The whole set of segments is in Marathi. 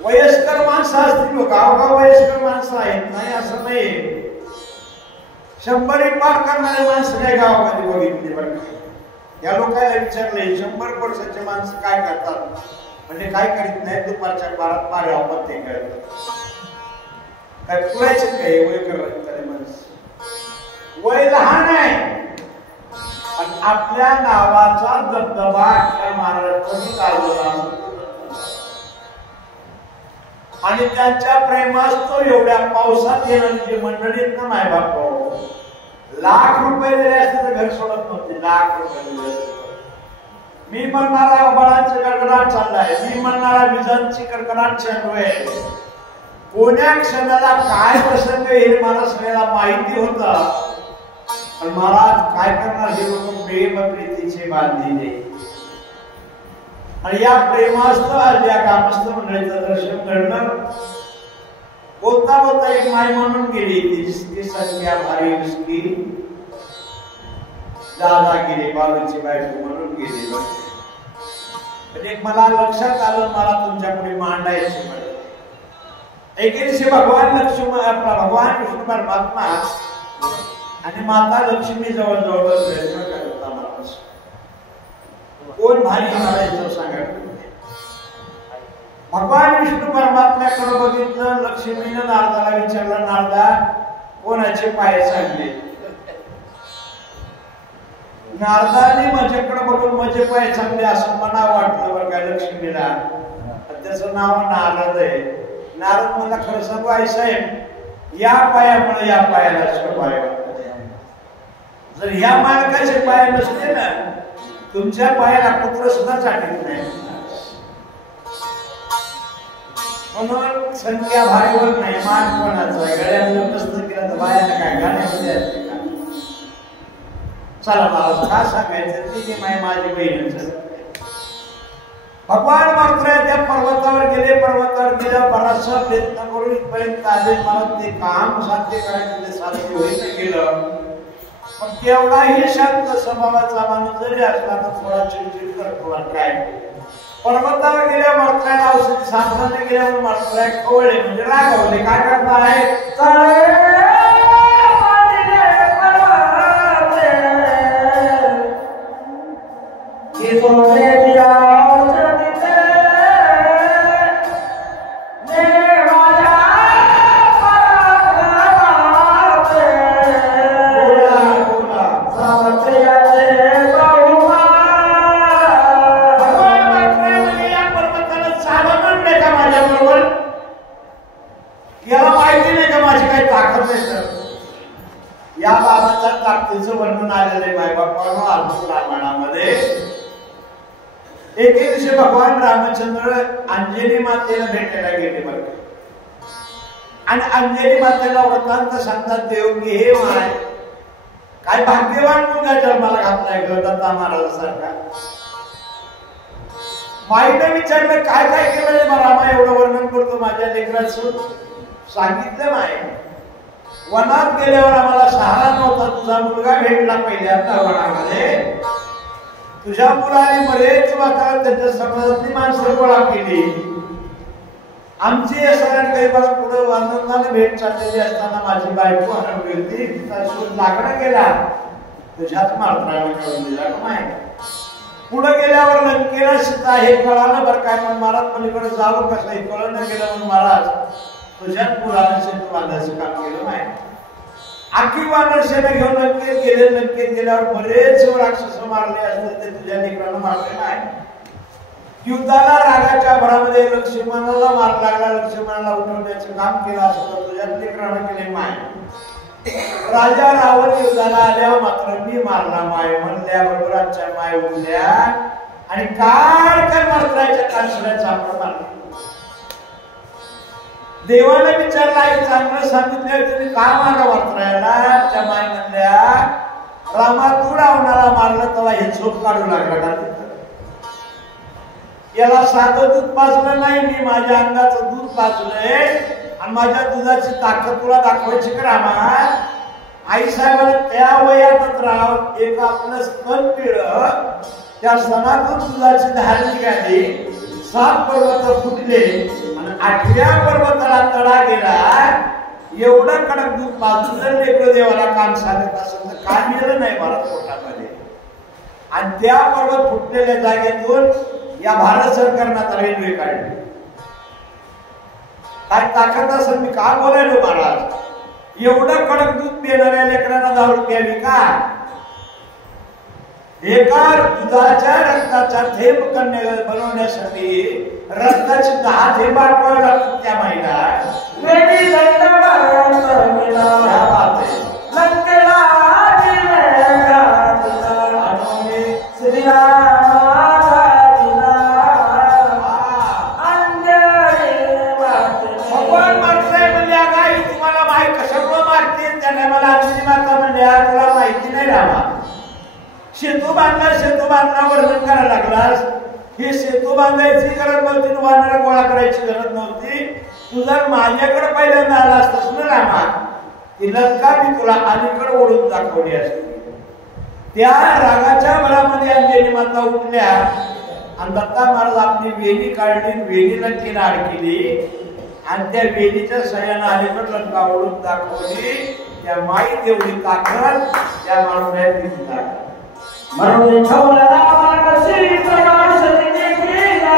वयस्कर माणसं असतील, गावगाव वयस्कर माणसं आहेत, नाही असं नाही. 100 पार करणारे माणसं काय गावामध्ये बघितली बरं. या लोकांना विचारले 100 वर्षाचे माणसं काय करतात, म्हणजे काय करीत नाही. दुपारच्या 12 पाऱ्या ते करतात. काय पुरायचे काय वय करणारे माणसं, वय लहान आहे आणि आपल्या नावाचा दबदबा आपल्या महाराष्ट्राने चालवला आणि त्यांच्या प्रेमास तो एवढ्या पावसात येणारी जी मंडळीत ना माय बाप लाख रुपये दिले असते तर घर सोडत नव्हते. लाख रुपये दिले मी म्हणणारा बळांची कडकडाट चाललाय, मी म्हणणारा विजांची कडकडाट चालू आहे. कोण्या क्षणाला काय प्रसंग येईल मला सगळ्याला माहिती होता. पण महाराज काय करणार, हे लोक प्रेम प्रीतीचे बांधलेले आणि या प्रेमास्थ या कामस्थ मंडळीचं दर्शन करणं. बोलता बोलता एक माय म्हणून गेली, जिसकी संख्या भारी उसकी दादा गेले, बाबाची बायको म्हणून गेली. म्हणजे मला लक्षात आलं, मला तुमच्या पुढे मांडायचे म्हणत. एके दिवशी भगवान लक्ष्मण, आपला भगवान विष्णू परमात्मा आणि माता लक्ष्मी जवळ जवळ प्रयत्न करत होता. कोण भारी मारायचं सांगा. भगवान विष्णू परमात्म्याकडे बघितलं. लक्ष्मीनं नारदाला विचारलं, नारदा कोणाचे पाय चांगले? नारदाने माझ्याकडे बघून माझे पाय चांगले असं मला वाटलं बरं काय लक्ष्मीला. त्याचं नाव नारद आहे. नारद मला खरं सांगू आई साहेब, या पायामुळे या पायाला पाय वाटत. जर या मालकाचे पाय नसते ना, तुमच्या पायाला कुत्र सुद्धा चाटत नाही. म्हणून संख्या भारीवर नाही, मान कोणाचा आहे. गड्यामध्ये मस्त केला तर बायाला काय गाण्यामध्ये असते का? चला मला का सांगायचं, ती माझी बहीणच. भगवान मात्र त्या पर्वतावर गेले. पर्वतावर गेल्या बराचसा प्रयत्न करून इथपर्यंत आले. मला ते काम साध्य करायचं साध्य होईन गेलं. पण तेवढाही शांत स्वभावाचा माणूस जरी असला तर थोडा चिडचिड करतो. काय पर्वतावर गेल्या मरत्राला औषधी सापडायला गेल्यावर मरत्रा खवळले म्हणजे रागावले. काय करताय? या बाबाच्या ताकदीचं वर्णन आलेलं आहे मायबापांनो अद्भुत रामायणामध्ये. एके दिवशी भगवान रामचंद्र अंजनी मातेला भेटायला गेले बरं. आणि अंजनी मातेला वृत्तांत सांगतात, देव की हे माय काय भाग्यवान मुलगा जन्माला घातलाय ग दत्ता महाराजासारखा. माईने विचारलं काय काय केलं रामा, एवढं वर्णन करतो माझ्या लेकराचं. सांगितलं माय, वनात गेल्यावर आम्हाला सहारा नव्हता, तुझा मुलगा भेटला पहिल्यांदा वनामध्ये. तुझ्या मुलाने बरेच वातावरण त्याच्या समाजातली माणसं गोळा केली. आमची सगळ्यांनी काही बघा पुढे वानराला भेट चाललेली असताना माझी बायको हरवली होती. तिचा शोध लागणं गेला, तुझ्याच मारत्राने कळून दिला माय. पुढे गेल्यावर लंकेला सीता हे कळालं बरं काय, पण महाराज पलीकडे जावं कसं हे कळलं गेलं म्हणून महाराज तुझ्याच मुलाने सेतू बांधायचं काम केलं नाही. आखी वानर सेना घेऊन लंकेत गेले. लंकेत गेल्यावर बरेच राक्षस मारले असते, ते तुझ्या लेकरानं मारले नाही. युद्धाला रागाच्या भरामध्ये लक्ष्मणाला मार लागला. लक्ष्मणाला उठवण्याचं काम केलं असतं, तुझ्या लेकरानं केले माय. राजा रावण युद्धाला आल्यावर मात्र मी मारला माय म्हणल्याबरोबर आमच्या माय उठल्या आणि काळ काय मारत्राच्या कानशिला चापड मारली. देवाला विचारलं, आई चांगलं सांगितलं तुम्ही का मारा वाटरायला? त्या माय म्हणल्या, रामा तू रावणाला मारलं तेव्हा हे झोप काढू लागला का? याला साधं दूध पाजलं नाही, मी माझ्या अंगाचं दूध पाजलंय आणि माझ्या दुधाची ताकद तुला दाखवायची का रामा? आई साहेबांना त्या वयातच राव एक आपलं स्तन पिळं, त्या स्तनातून दुधाची धार निघाली. 7 पर्वत फुटले आणि 8व्या पर्वताला तडा गेला. एवढं कडक दूध पाजून जर लेकरं देवाला काम सांगत असेल तर काय मिळलं नाही भारत पोटामध्ये. आणि त्या पर्वत फुटलेल्या जागेतून या भारत सरकारनं आता रेल्वे काढली. काय ताकद असेल मी का बोलायलो महाराज? एवढं कडक दूध पिणाऱ्या लेकरांना दारू प्यावी का? एका दुधाच्या रक्ताचा थेंब बनवण्यासाठी रक्ताची 10 थेंब आटवावे लागतात त्या महिला. भगवान मारताय म्हणजे काय तुम्हाला माहिती कशामुळे मारते? त्या मला आजी माता म्हणजे तुला माहिती नाही रामा. सेतू बांधला वर्णन करायला लागलास. हे सेतू बांधायची गरज नव्हती, वानरा गोळा करायची गरज नव्हती. तू जर माझ्याकडे पहिल्यांदा आला असतास ना रामा, ती लंका मी तुला अलीकडे ओढून दाखवली असती. त्या रागाच्या भरामध्ये अंजनी माता उठल्या आणि दत्ता महाराज आपली वेणी काढली, वेणी लंकेला अडकली आणि त्या वेणीच्या सह्यानं अलीकडे लंका ओढून दाखवली. त्या माई तेवढी ताकद त्या माणूस म्हणून ठेवला रामाला श्री प्रमाण सती केला,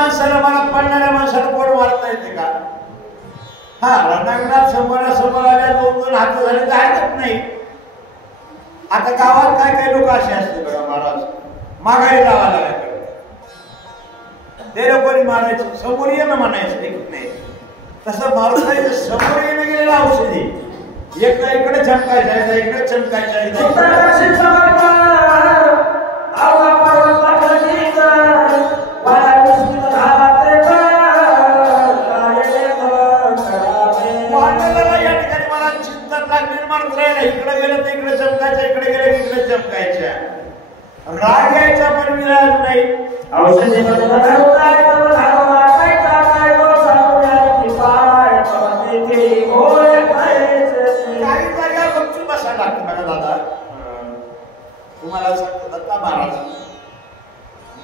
माणसाला मला पडणाऱ्या माणसाला कोण मारता येते का? हा रणांगणात समोरासमोर आल्या 2-2 हात झाले तर हरकत नाही. आता गावात काय काय लोक असे असते बघा महाराज, माघारी लावायला लागले ते लोकांनी मारायचं, समोर येणं म्हणायचं नाही. तसं मारून जायचं, समोर येणं गेलेलं औषधी एकदा इकडे चमकायचं, एकदा इकडे चमकायचं. या ठिकाणी मला चिंता लागली, मारत राहिला, इकडे गेलं तर इकडे चमकायचं, इकडे गेलं इकडे चमकायच्या. राग यायचा पण मिळाला नाही. औषधी काही जागा गपचूप बसायला लागतं बघा दादा. तुम्हाला सांगतो दत्ता महाराज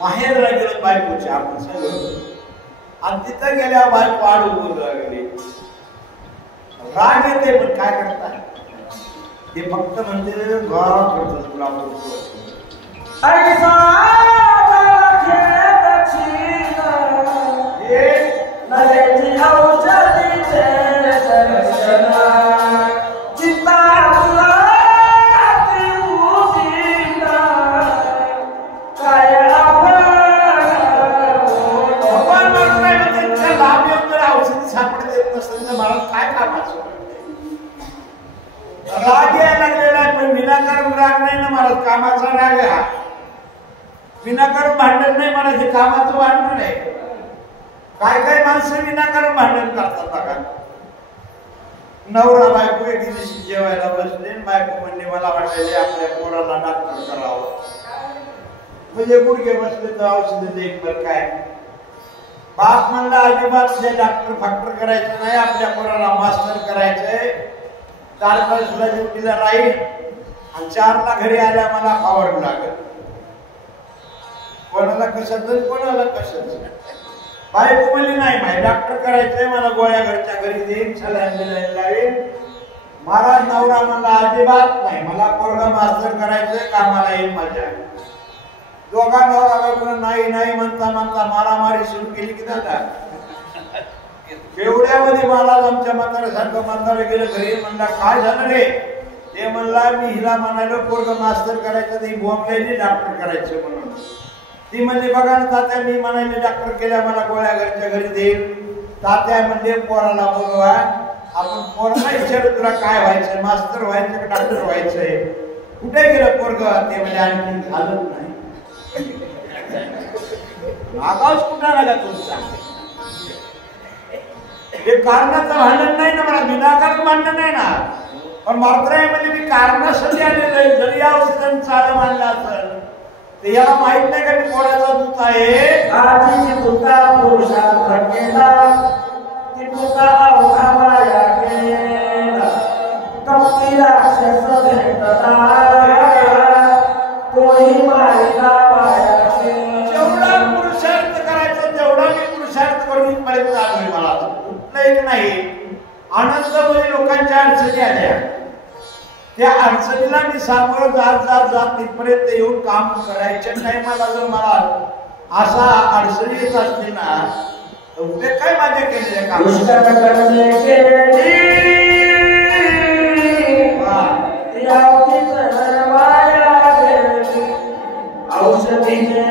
माहेरला गेलो बायकोच्या, आपण सगळं, आणि तिथं गेल्या बायको आड उभं लागली. राग येते पण काय करता, ते फक्त म्हणजे करतो तुला राग यायला लागलेला आहे, पण विनाकारण राग नाही ना मला, कामाचा राग आहे हा. विनाकारण भांडण नाही मला, हे कामाचं भांडण आहे. काय काय माणसं विनाकारण भांडण करतात बघा. नवरा बायको एके दिवशी जेवायला बसले, बायको म्हणले मला वाटायले आपल्या पोराला डॉक्टर करावं, म्हणजे गुडघे बसले तर औषध देईल बरं काय. बाप म्हणला अजिबात डॉक्टर फॅक्टर करायचं नाही, आपल्या पोराला मास्टर करायचंय. 4-5 ड्युटीला राहील आणि 4ला घरी आल्या मला आवड लागेल. कोणाला कशाच कोणाला कशाच. बायको म्हणली नाही माय डॉक्टर करायचंय, मला गोळ्या घरच्या घरी देईन, सलाईन बिलाईन लावेन. महाराज नवरा म्हणला अजिबात नाही, मला पोरगा मास्टर करायचंय, कामाला येईल माझ्या. दोघा नवरा बायको नाही नाही म्हणता म्हणता मारामारी सुरू केली की दादा. एवढ्यामध्ये मला आमच्या म्हाताऱ्यासारखं म्हातारा गेलं घरी. म्हणला काय झालं रे? ते म्हणला मी हिला म्हणालो पोरगा मास्टर करायचं, ती बोंबलेली डॉक्टर करायचं म्हणून. ती म्हणली बघा ना तात्या, मी म्हणाले डॉक्टर केल्या, मला गोळ्या घरच्या घरी देईल. तात्या म्हणले पोराला बोलवा, आपण पोराला विचारू तुला काय व्हायचंय, मास्टर व्हायचं का डॉक्टर व्हायचंय? कुठे गेलं पोरग? ते म्हणजे आणखी घालत नाही. आगाऊच कुठं आला तुमचा? हे कारणाचं भांडण नाही ना मला, विनाकारण भांडण नाही ना. पण मात्र म्हणजे मी कारणासाठी आलेलं आहे. जरी या औषधाने चाल मानलं असेल ते याला माहित नाही का मी कोणाचा दूत आहे. आधी तुका पुरुषार्थ केला, ती तुका अवघामाया केला, कपटीला शस भेटला, कोणी मायला पाया केला. जेवढा पुरुषार्थ करायचा तेवढा मी पुरुषार्थ करून इथपर्यंत आलोय. मला कुठलं एक नाही. आनंदामध्ये लोकांच्या अडचणी आल्या, त्या अडचणीला मी सामोरं जात जात जात इथपर्यंत येऊन काम करायच्या टाइमाला जर मला असा अडचणी येत असली ना तर उद्या काय माझ्या केलेल्या काम औषधीने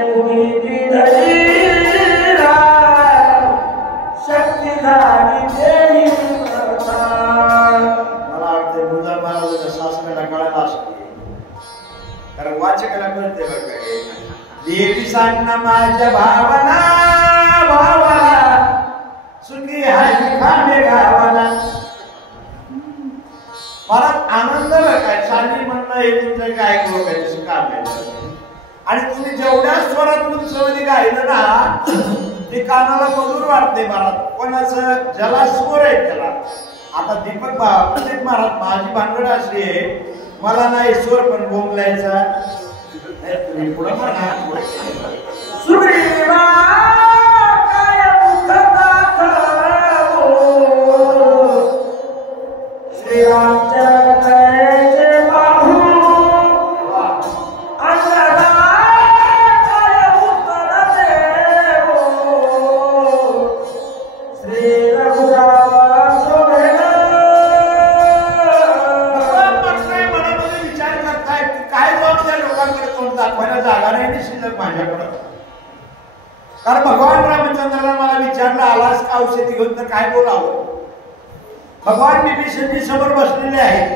शक्ती झाली देही. मला वाटतं गुरुदास महाराजांच्या शासनाला कळायला असते, कारण वाचकाला कळते बरं काय. देवी सांगना माझ्या भावना भावाला, सुखी हाय खाणे गावाला. मला आनंद काय साधी म्हणणं हे तुमचं काय ऐकलं काम आहे. आणि तुम्ही जेवढ्या स्वरात उंचवणी गायलं ना ते कानाला मधुर वाटते. मला कोणाचं ज्याला स्वर आहे त्याला. आता दीपक प्रदीप महाराज माझी भानगड अशी आहे, मला नाही स्वर पण बोंबलायचा. तुम्ही पुढे म्हणा सुग्रीवा काय मुखदाख श्रीरामचंद्राचे बाहू अंगदा काय उत्तर देवो औषधी घेऊन तर काय बोलावं. भगवान बिभीषणजी समोर बसलेले आहेत,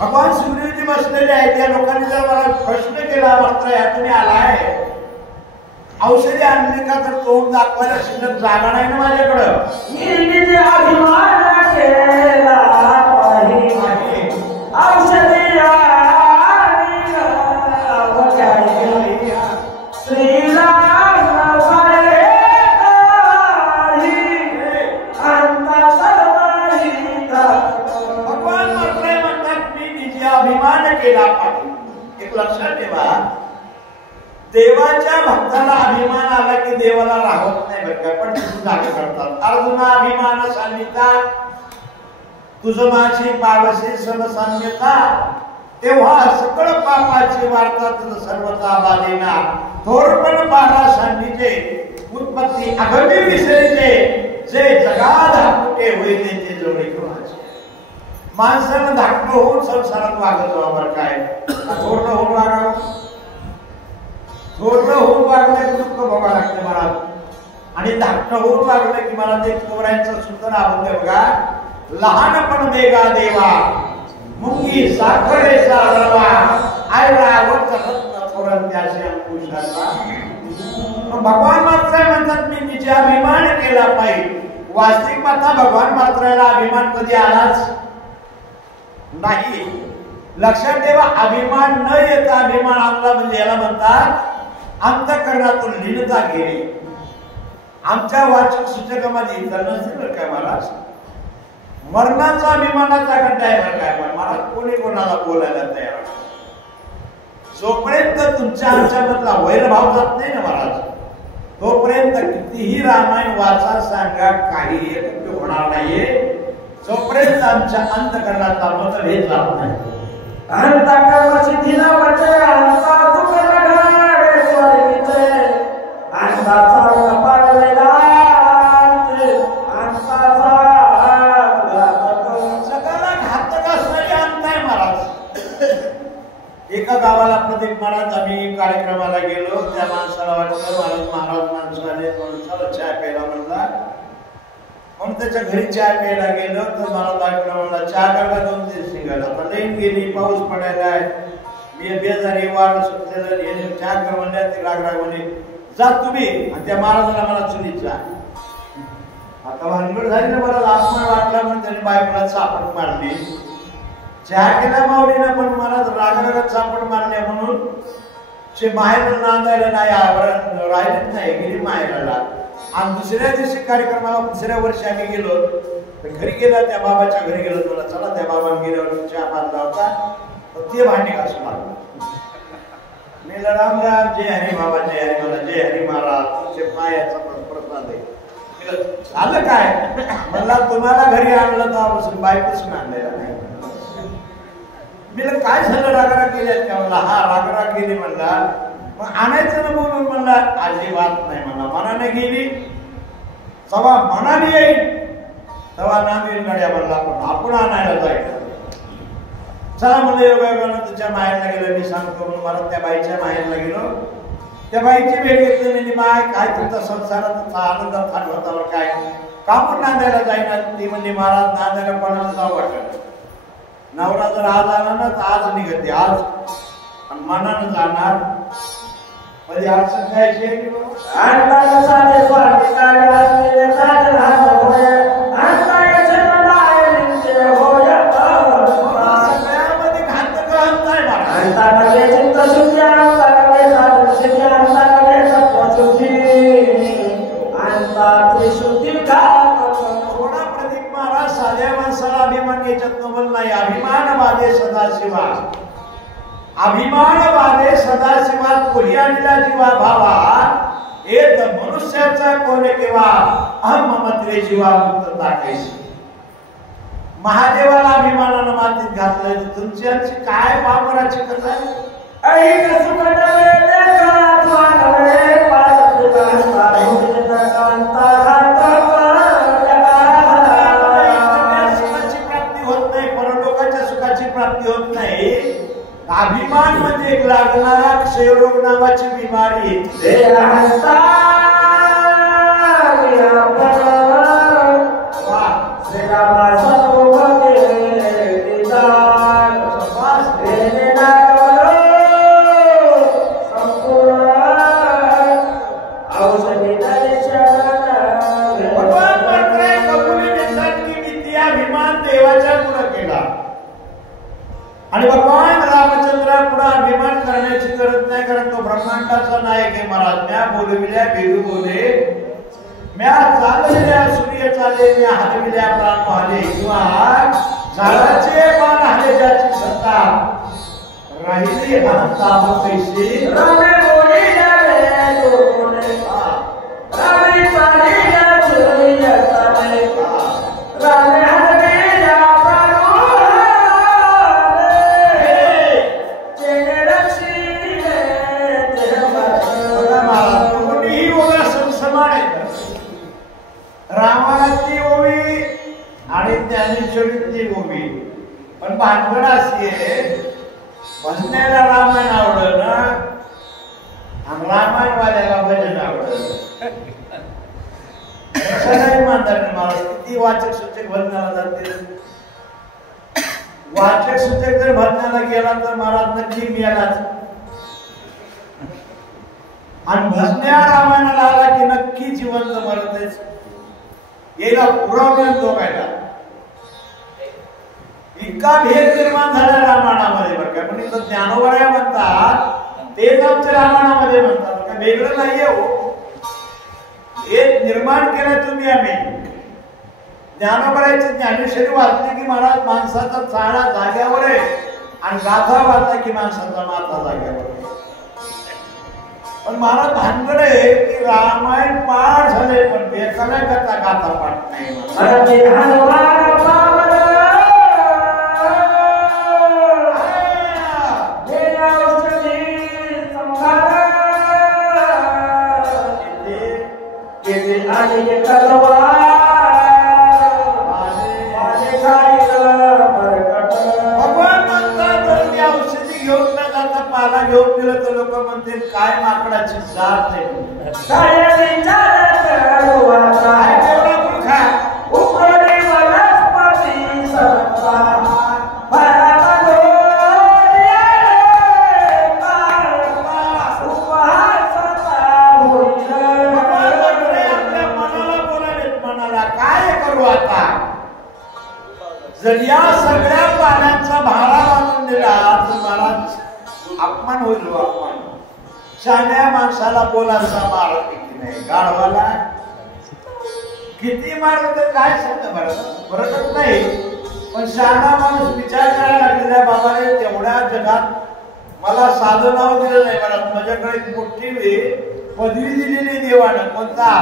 भगवान सुग्रीवजी बसलेले आहेत. या लोकांनी जर मला प्रश्न केला मात्र या तुम्ही आलाय औषधी आणली का तर तोंड दाखवायला शिल्लक जागा नाही ना माझ्याकडं. मी अभिमान केला पाहिजे औषधी अभिमान केला पाहिजे. एक लक्षात ठेवा, देवाच्या भक्ताला अभिमान आला की देवाला राहत नाही बरं का, पण जागे करतात. अर्जुना अभिमान सांगिता तुझं माझी पावसे समसाम्यता, तेव्हा सकळ पापाची वार्ता तुझं सर्वता बालेना. थोरपण बारा सांगिते उत्पत्ती अगदी विसरीचे, जे जगात कुठे होईल ते जवळ कोणाचे. माणसानं धाकटं होऊन संसारात वागत बरं काय, थोरलं होऊन वागावं. थोरलं होऊन वागलं की दुःख बघावं लागतं मला, आणि धाकटं होऊन वागलं की मला ते थोरायचं सुद्धा आवडतं बघा. लहानपण मेगा देवा मुंगी साखरेचा रवा, आयला वत रत्न थोरन त्याशी अंकुशाचा. भगवान मात्र म्हणतात मी तिचे अभिमान केला पाहिजे. वास्तविक आता भगवान मात्राला अभिमान कधी आलाच नाही. लक्षात ठेवा, अभिमान न येता अभिमान आणला म्हणजे याला म्हणतात अंतःकरणातून लीनता गेली. आमच्या वाचक सूचकामध्ये इतर नसतील काय महाराज, मरणाचा अभिमानाचा गड्डा आहे बरं काय, पण मला कोणी कोणाला बोलायला तयार. जोपर्यंत तुमच्या आमच्यामधला वैरभाव जात नाही ना महाराज, तोपर्यंत कितीही रामायण वाचा सांगा काही एक होणार नाहीये. जोपर्यंत आमच्या अंतःकरणाचा मतभेद जात नाही. अंतःकरणाची दिना वाटे अंता तुकडा घाडे स्वर्गीचे, अंताचा कपाळलेला अंताचा सगळ्याला घातक असणारी अंत आहे महाराज. एका गावाला प्रत्येक महाराज आम्ही कार्यक्रमाला गेलो, त्या माणसाला वाटलं महाराज माणसाने चला चहा प्यायला म्हणला, म्हणून त्याच्या घरी चहा प्यायला गेलो तर मला दाखवलं म्हणला चहा करायला 2-3 निघाला. आता लाईन गेली, पाऊस पडायला आहे, मी बेजारी वार सुटलेलं चहा कर म्हणल्या. ते राग म्हणे जा तुम्ही, आणि त्या महाराजाला मला चुलीचा. आता भानगड झाली ना, मला अपमान वाटला म्हणून त्याने बायकोला चापट मारली. चहा केला माऊलीनं, पण मला रागारागात चापट मारल्या म्हणून माहेर नांदायला नाही राहिलेच नाही, गेली माहेराला. आणि दुसऱ्या दिवशी कार्यक्रमाला दुसऱ्या वर्षी आम्ही गेलो, घरी गेला त्या बाबाच्या घरी गेलो. तुला चला त्या बाबा गेल्यावर चहा पाजला होता, ते भांडी घासू लागला. मी राम राम, जय हरी बाबा, जय हरी मला, जय हरी महाराज, तुमचे पायाचा प्रसाद आहे. झालं काय म्हणला, तुम्हाला घरी आणलं तर बायकोच आणलेला नाही. मी काय झालं, रागराग गेल्यात का म्हणला. हा रागराग गेली म्हणला. मग आणायचं ना बोलून म्हणला, अजिबात नाही म्हणला. मनाने गेली तेव्हा मनाने येईल तेव्हा नांदेल गाड्या म्हणला, पण आपण आणायला जायचं. चला म्हणलं योगायोगानं तुझ्या माहेरला गेलो, मी सांगतो म्हणून मला त्या बाईच्या माहेरला गेलो. त्या बाईची भेट घेतली. म्हणजे माय काय तुमचा संसारात आनंदात थाट होता काय, कापून नांदायला जाईना. ती म्हणजे महाराज नांदायला कोणाला जाऊ वाटत. नवरा जर आज आला ना तर आज निघते आज, आणि मनानं जाणार म्हणजे अडचण घ्यायची आहे की सगळ्यामध्ये घातक अंत आहे थोडा प्रदीप महाराज साध्या माणसाला अभिमान याच्यात नवल नाही. अभिमान बाधे सदाशिवा, अभिमान बाधे सदाशिवा, कोणी आणला जीवा भावा, एक मनुष्याचा कोण केव्हा अहम ममत्वे जीवा मुक्तता कैसी. महादेवाला अभिमानानं मातीत घातलंय, तुमची आमची काय पापराची कथा आहे. सुखाची प्राप्ती होत नाही, परलोकाच्या सुखाची प्राप्ती होत नाही. अभिमान म्हणजे एक लागणारा क्षयरोग नावाची बिमारी. आणि भगवान रामचंद्रा पुढे अभिमान करण्याची गरज नाही, कारण तो ब्रह्मांडाचा नायक आहे महाराज. म्या बोलविल्या बेदू बोले, म्या चालविल्या सूर्य चाले, म्या हलविल्या प्राण वाले, किंवा झाडाचे पान हले ज्याची सत्ता राहिली अनंताभ पैसे. रामे बोलिल्या रे बोले, रामे चालिल्या सूर्य चाले, रामे हलविल्या प्राण रामाची ओवी आणि ज्ञानेश्वरीची ओवी. पण भानगड अशी आहे, भजनाला रामायण आवडलं ना आणि रामायणवाल्याला भजन आवडलं. नाही म्हणतात मला किती वाचक सूचक भजनाला जाते. वाचक सूचक जर भजनाला गेला तर महाराज नक्की मिळालाच, आणि भजन्या रामायणाला आला की नक्की जिवंत मरतेच. याला पुरावा बघायला इतका भेद निर्माण झाला रामायणामध्ये. बरं का, पण इथं ज्ञानोबराया म्हणतात तेच आमच्या रामायणामध्ये म्हणतात, का वेगळं नाहीये हो. हे निर्माण केलं तुम्ही. आम्ही ज्ञानोबरायाची ज्ञानेश्वरी वाचली की महाराज माणसाचा चाळा जाग्यावर आहे, आणि गाथा वाचला की माणसाचा माथा जाग्यावर आहे. पण मला भानगड आहे की रामायण पाठ झाले पण बेकाला करता गाथा पाठ नाही. भगवान म्हणतात की औषधी घेऊन न जाता पाला घेऊन दिलं तर लोक म्हणतील काय माकडाची जात नाही. जर या सगळ्या पाण्याचा भारा बांधून दिला तर महाराज अपमान होईल. अपमान. शहाण्या माणसाला बोलायचा मार किती नाही, गाढवाला किती मारलं तर काय सांग बरतच नाही. पण शहाणा माणूस विचार करायला लागलेला, बाबा रे तेवढ्या जगात मला साधं नाव दिलं नाही, मला माझ्याकडे मोठी पदवी दिलेली देवानं. कोणता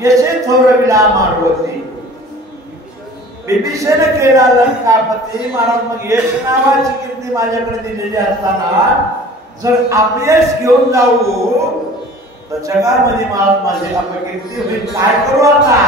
यशे थोरविला मारवती बिभीषण केला लंकापती. महाराज मग यश नावाची कीर्ती माझ्याकडे दिलेली असताना जर अपयश घेऊन जाऊ तर जगामध्ये महाराज माझी अपकीर्ती होईल. काय करू आता?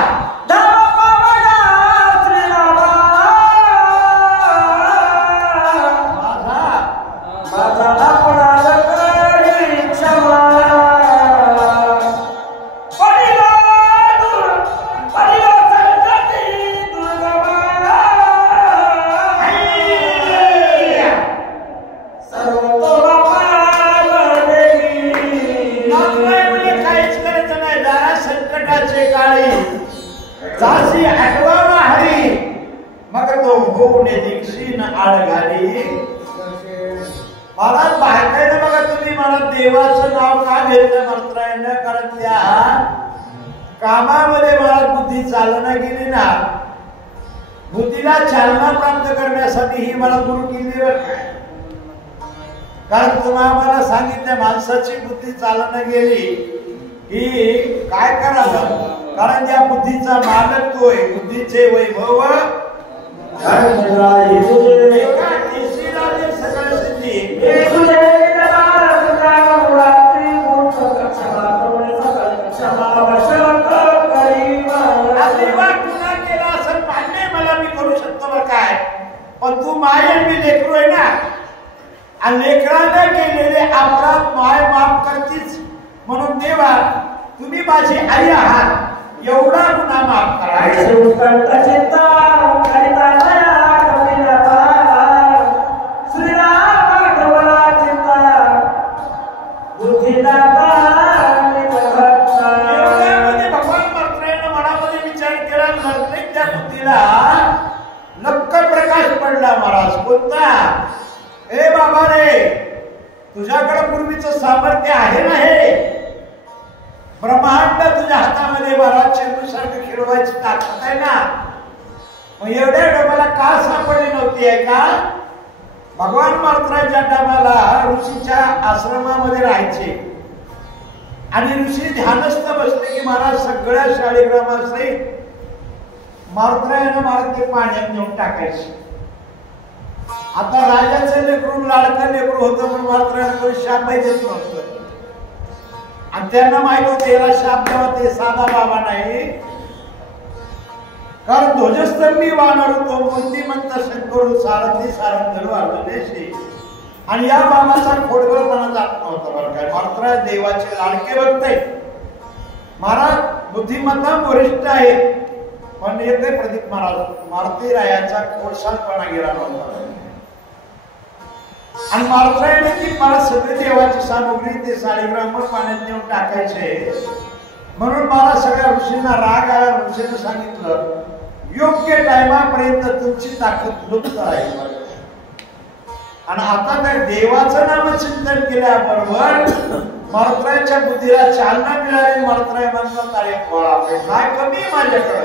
जासी हटवावा हरी मग तो होणे दीक्षिण आड घाली. महाराज बाहेर बघा तुम्ही मला देवाचं नाव का घेतलं मंत्रायनं, कारण त्या कामामध्ये मला बुद्धी चालना गेली ना. बुद्धीला चालना प्राप्त करण्यासाठी ही मला गुरु केलीवर काय, कारण तुम्हाला आम्हाला सांगितलं माणसाची बुद्धी चालना गेली की काय करावं, कारण त्या बुद्धीचा मालक तो आहे. बुद्धीचे वैभव सगळं सिद्धी केला असं मान्य मला मी करू शकतो बरं काय, पण तू माय मी लेकरू आहे ना, आणि लेकराने केलेले अपराध माय माफ करतीच. म्हणून देवा तुम्ही माझी आई आहात, एवढा गुन्हा माफ करा. पडला महाराज. कोणता? ए बाबा रे, तुझ्याकडे पूर्वीचं सामर्थ्य आहे ना, हे ब्रह्मांड तुझ्या हातामध्ये महाराज चेंडूसारखं खेळवायची ताकद आहे ना. मग एवढ्या डोक्याला का सापडली नव्हती आहे का? भगवान मारुतीच्या टायमाला ऋषीच्या आश्रमामध्ये राहायचे आणि ऋषी ध्यानस्थ बसले की महाराज सगळ्या शाळीग्रामासहित मारुतीला महाराज ते पाण्यात नेऊन टाकायचे. आता राजाचं लेकरून लाडकं लेकरू होतं म्हणून मारुतीला कोणी शापही देत नव्हतं. आणि त्यांना माहित होतं याला शाप द्यावा ते साधा बाबा नाही, कारण ध्वजस्तंभी वानर तो मूर्तिमंत शंकरू सारथी सारंगधरू अर्जुनेशी. आणि या बाबाचा खोडगळपणा जात नव्हता. बरं काय, मारुतीराय देवाचे लाडके भक्त आहेत. महाराज बुद्धिमत्ता वरिष्ठ आहेत, पण येते प्रदीप महाराज मारुतीरायाचा खोडसाळपणा गेला नव्हता. आणि मारुतीरायाने ती मला सगळी देवाची सामुग्री ते शाळीग्रामवर पाण्यात नेऊन टाकायचे. म्हणून मला सगळ्या ऋषींना राग आला. ऋषीने सांगितलं योग्य टायमापर्यंत तुमची ताकद लुप्त आहे. आणि आता त्या देवाचं नामचिंतन केल्याबरोबर मारुतीरायाच्या बुद्धीला चालना मिळाली. मारुतीराय म्हणतात अरे बापरे, काय कमी माझ्याकडे.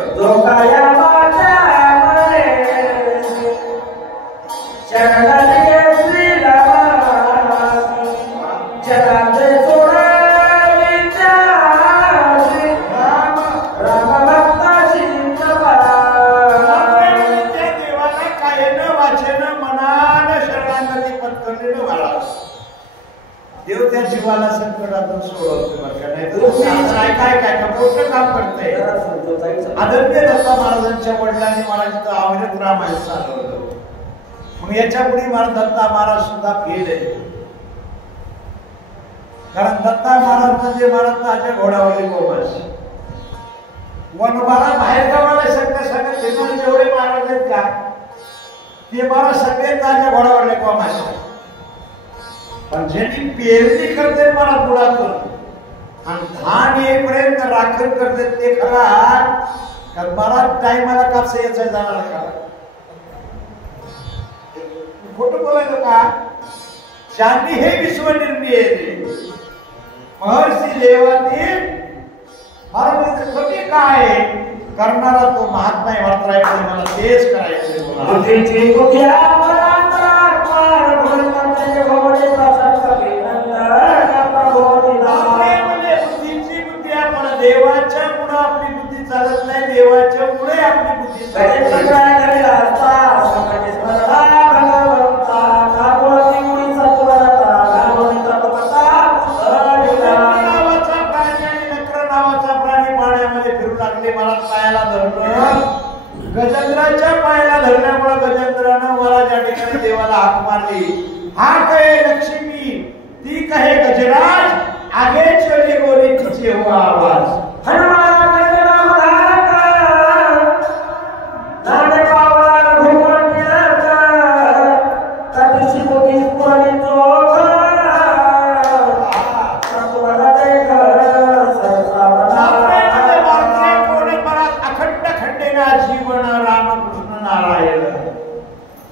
देव त्या जीवाला संकटातून सोडवतो. काय मोठं काम करतंय. आदरणीय दत्ता महाराजांच्या वडिलांनी महाराज अविरत रामायण चालवलं. मग याच्या पुढे महाराज दत्ता महाराज सुद्धा फेल आहे. कारण दत्ता महाराज म्हणजे महाराज ताज्या घोडावरली गोमास. वनबारा बाहेर गावाला सगळं फिरणारे जेवढे महाराज आहेत का ते महाराज सगळे ताज्या घोडावरले गोमास. पण ज्यांनी पेरणी करते मला बुडातून आणि धान येईपर्यंत राखण करते ते खरा मला टायमाला कापसा यायचा जाणार का? खोटं बोलायचं का? ज्यांनी हे विश्व निर्मिती महर्षी देवातील महाराज कमी काय करणारा तो महात्मा वाटराय. मला तेच करायचं. देवाच्या पुढे आपली बुद्धी चालत नाही. देवाच्या पुढे आपली बुद्धी नावाचा प्राणी पाण्यामध्ये फिरू लागले. मला पायाला धरलं. गजेंद्राच्या पायाला धरल्यामुळे गजेंद्रानं मला ज्या ठिकाणी देवाला हाक मारली. हा कहे लक्ष्मी, ती कहे गजराज, आगे चली गोरी तिचे हो आवाज.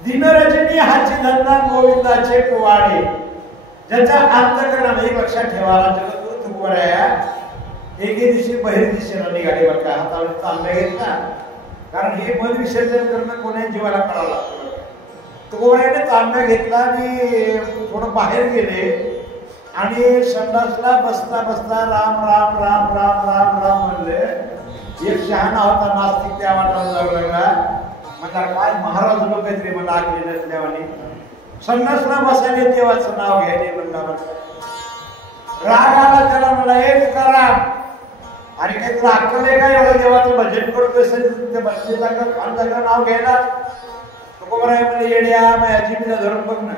दिनरजनी हाची धंदा गोविंदाचे कुवाडे. ज्याच्या अंतकरणात एक लक्षात ठेवायला जगद्गुरु तुकोबराया एके दिवशी बहिर दिशेला निघाली. बरं का, हातावर तांब्या घेतला. कारण हे मन विसर्जन करणं कोणाही जीवाला करावं लागतं. तुकोबरायाने तांब्या घेतला आणि थोडं बाहेर गेले आणि संडासला बसता बसता राम राम राम राम राम राम म्हणले. एक शहाणा होता नास्तिक त्या वाटायला जाऊ लागला. म्हणला काय महाराज लोक काहीतरी मला आगले नसल्यावानी संडासला बसायला देवाचं नाव घ्यायले म्हणला. राग आला त्याला. मला हे तुकाराम आणि काहीतरी अक्कल आहे का एवढं देवाचं भजन करतोय त्या भजनीचं नाव घ्यायला. तुकोबराय म्हणजे येड्या माझी मी धरून बघ ना.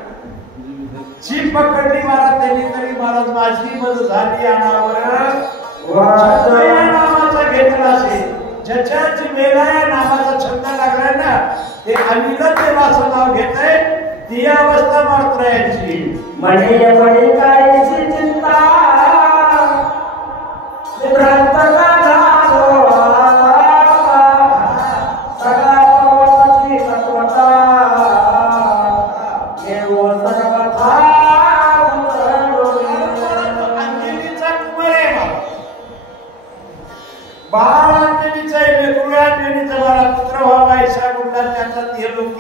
जीभ पकडली महाराज त्यांनी तरी महाराज माझी मज झाली अनावर नावाचा घेतला असेल. ज्याच्या जिभेला या नावाचा छंद लागलाय ना ते अनिलच देवाचं नाव घेतय. ती अवस्था मारुतीरायाची. म्हणे म्हणे कायची चिंता विभ्रांत का झालो सगळा तत्वता सांगतात हे लोक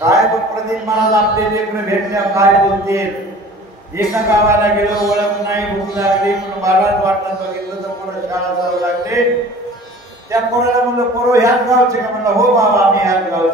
काय प्रदीप महाराज आपले लेकर भेटल्या काय बोलतील एका गावाला गेलो ओळख नाही भूक लागली म्हणून महाराज वाटत बघितलं तर पुढे शाळा जाऊ लागले त्या पोराला म्हणलं पोरो ह्याच गावचे का म्हणलं हो बाबा आम्ही ह्याच गावचे